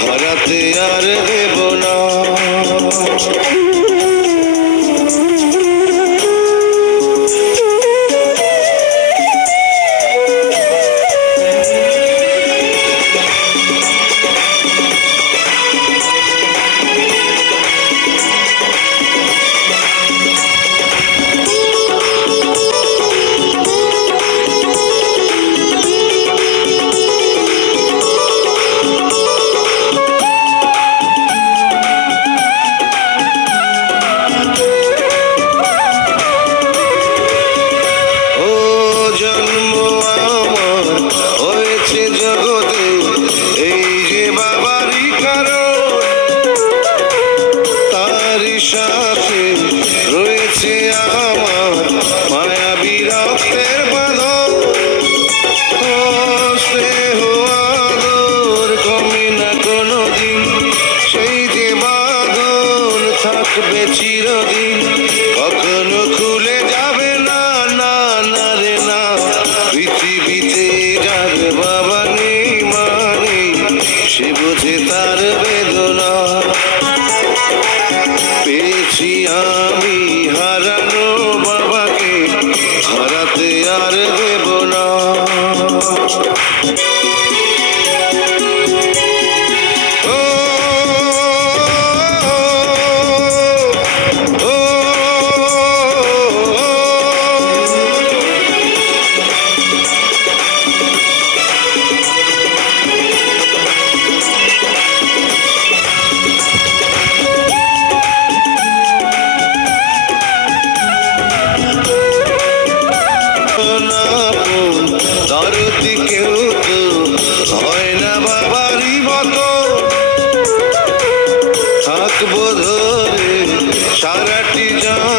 হারাতে আর দেব না। সাথে রয়েছে আমার মায়াবী রক্তের বাঁধন। ও স্নেহ আদর কমে না কোনোদিন, সেই যে বাঁধন থাকবে চিরদিন, কখনো খুলে যাবে না, না না রে না। পৃথিবীতে যার বাবা নেই মানে সে বোঝে তার বেদনা। পেয়েছি আমি হারানো বাবাকে, হারাতে আর দেব না। দরদি কেউ তো হয় না বাবারই মতো, থাকবো ধরে সারাটি জান।